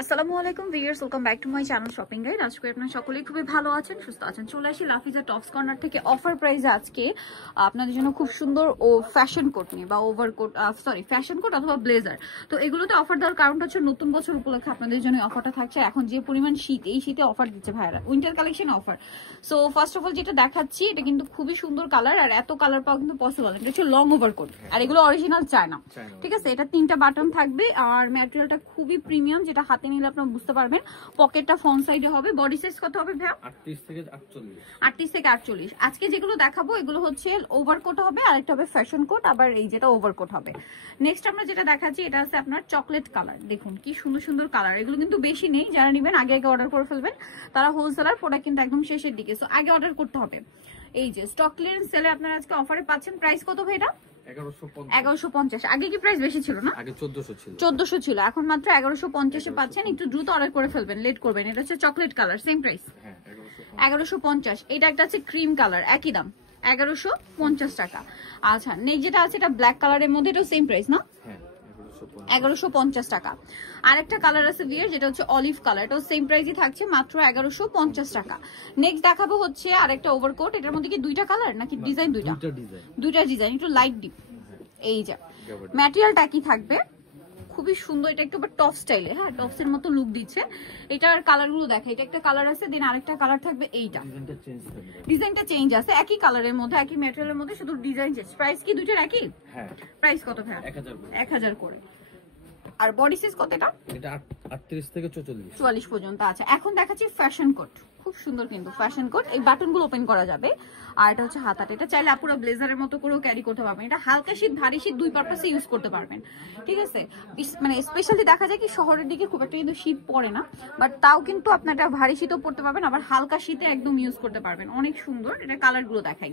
আসসালামু আলাইকুম viewers, welcome back to my channel shopping guide. আজকে আপনারা সকলেই খুবই ভালো আছেন, সুস্থ আছেন। চলে আসি লাফিজা টপস কর্নার থেকে অফার প্রাইসে আজকে আপনাদের জন্য খুব সুন্দর ও ফ্যাশন কোট নিয়ে বা ওভারকোট, ফ্যাশন কোট অথবা ব্লেজার। তো এগুলোতে অফার দেওয়ার কারণটা হচ্ছে নতুন বছর উপলক্ষে আপনাদের জন্য অফারটা থাকছে। এখন যে পরিমাণ শীত, এই শীতে অফার দিচ্ছে ভাইরা, winter collection offer. So first of all যেটা দেখাচ্ছি, এটা কিন্তু খুবই সুন্দর কালার, আর এত কালার পাওয়া কিন্তু পসিবল। এটা হচ্ছে লং ওভারকোট, আর এগুলো অরিজিনাল চায়না, ঠিক আছে। এটা 3টা বাটন থাকবে, আর ম্যাটেরিয়ালটা খুবই প্রিমিয়াম, যেটা হাতে নিলে আপনারা বুঝতে পারবেন। পকেটটা ফ্রন্ট সাইডে হবে। বডি সাইজ কত হবে ভাই? 38 থেকে 48। আজকে যেগুলো দেখাবো এগুলো হচ্ছে ওভারকোট হবে, আর একটা হবে ফ্যাশন কোট, আবার এই যেটা ওভারকোট হবে। নেক্সট আমরা যেটা দেখাচ্ছি, এটা আছে আপনার চকলেট কালার। দেখুন কি সুন্দর সুন্দর কালার। এগুলো কিন্তু বেশি নেই, যারা নেবেন আগে আগে অর্ডার করে ফেলবেন। তারা হোলসেলার, প্রোডাক্ট কিন্তু একদম শেষের দিকে, সো আগে অর্ডার করতে হবে। এই যে স্টক ক্লিয়ারেন্স সেলে আপনারা আজকে অফারে পাচ্ছেন। প্রাইস কত ভাই এটা? 1150। আগে কি প্রাইস বেশি ছিল না? আগে 1400 ছিল, এখন মাত্র 1150 এ পাচ্ছেন। একটু দ্রুত অর্ডার করে ফেলবেন, লেট করবেন। এটা হচ্ছে চকলেট কালার, সেম প্রাইস 1150। এটা একটা আছে ক্রিম কালার, একই দাম 1150 টাকা। আচ্ছা, নেক্সট যেটা আছে এটা ব্ল্যাক কালারের মধ্যে, এটাও সেম প্রাইস না? 1150 টাকা। আরেকটা কালার আছে ভিয়ার, যেটা হচ্ছে অলিভ কালার, এটাও সেম প্রাইসই থাকছে, মাত্র 1150 টাকা। নেক্সট দেখাবো হচ্ছে আরেকটা ওভারকোট। এটার মধ্যে কি দুইটা কালার নাকি ডিজাইন? দুইটা ডিজাইন, একটু লাইট ডিপ। এই যে ম্যাটেরিয়ালটা কি থাকবে, খুবই সুন্দর। এটা একটু টপ স্টাইলে, হ্যাঁ, টপস এর মতো লুক দিচ্ছে। এটার কালার গুলো দেখে, এটা একটা কালার আছে, দেন আরেকটা কালার থাকবে। এইটা ডিজাইনটা চেঞ্জ আছে, একই কালারের মধ্যে, একই ম্যাটেরিয়ালের মধ্যে, শুধু ডিজাইন চেঞ্জ। প্রাইস কি দুইটার একই? হ্যাঁ। প্রাইস কত ভাই? 1000 করে। আর বডি সাইজ কতটা? এটা 38 থেকে 44 পর্যন্ত আছে। এখন দেখাচ্ছি ফ্যাশন কোট, খুব সুন্দর কিন্তু ফ্যাশন কোট। এই বাটনগুলো ওপেন করা যাবে, আর এটা হচ্ছে হাতাটা। এটা চাইলে আপুরা ব্লেজারের মতো করেও ক্যারি করতে পারবেন। এটা হালকা শীত, ভারী শীত, দুই পারপাসে ইউজ করতে পারবেন, ঠিক আছে। মানে স্পেশালি দেখা যায় কি শহরের দিকে খুব একটা কিন্তু শীত পড়ে না, বাট তাও কিন্তু আপনার এটা ভারী শীতও পড়তে পারবেন, আবার হালকা শীতে একদম ইউজ করতে পারবেন। অনেক সুন্দর। এটা কালারগুলো দেখাই।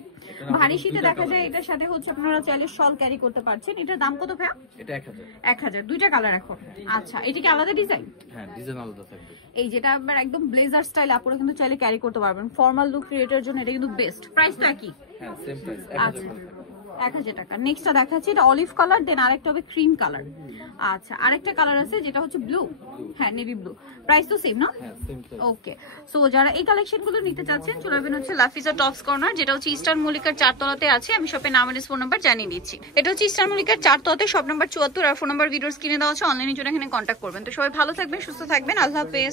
ভারী শীতে দেখা যায় এটার সাথে হচ্ছে আপনারা চাইলে শল ক্যারি করতে পারছেন। এটার দাম কত ভাইয়া? এটা 1000। দুইটা কালার এখন। আচ্ছা, এটা কি আলাদা ডিজাইন? হ্যাঁ, ডিজাইন আলাদা থাকবে। এই যেটা আপনার একদম ব্লেজার স্টাইল, আপনারা কিন্তু চাইলে ক্যারি করতে পারবেন। ফর্মাল লুক ক্রিয়েটের জন্য এটা কিন্তু বেস্ট। প্রাইস তো একই? হ্যাঁ, সেম প্রাইস, 1000 টাকা। নেক্সটটা দেখাচ্ছি, এটা অলিভ কালার, দেন আরেকটা হবে ক্রিম কালার। আচ্ছা, আরেকটা কালার আছে যেটা হচ্ছে ব্লু, হ্যাঁ, নেভি ব্লু। প্রাইস তো সেম না? ওকে। সো যারা এই কালেকশনগুলো নিতে চাচ্ছেন, চলে আসবেন হচ্ছে লাফিজা টপস কর্নার, যেটা হচ্ছে ইস্টার্ন মল্লিকার 4 তলাতে আছে। আমি শপের নাম আর ফোন নাম্বার জানিয়ে দিচ্ছি। এটা হচ্ছে ইস্টার্ন মল্লিকার 4 তলাতে, শপ নাম্বার 74, আর ফোন নাম্বার ভিডিওস কিনে দেওয়া আছে। অনলাইনের জন্য এখানে কন্ট্যাক্ট করবেন। তো সবাই ভালো থাকবেন, সুস্থ থাকবেন। আল্লাহ হাফেজ।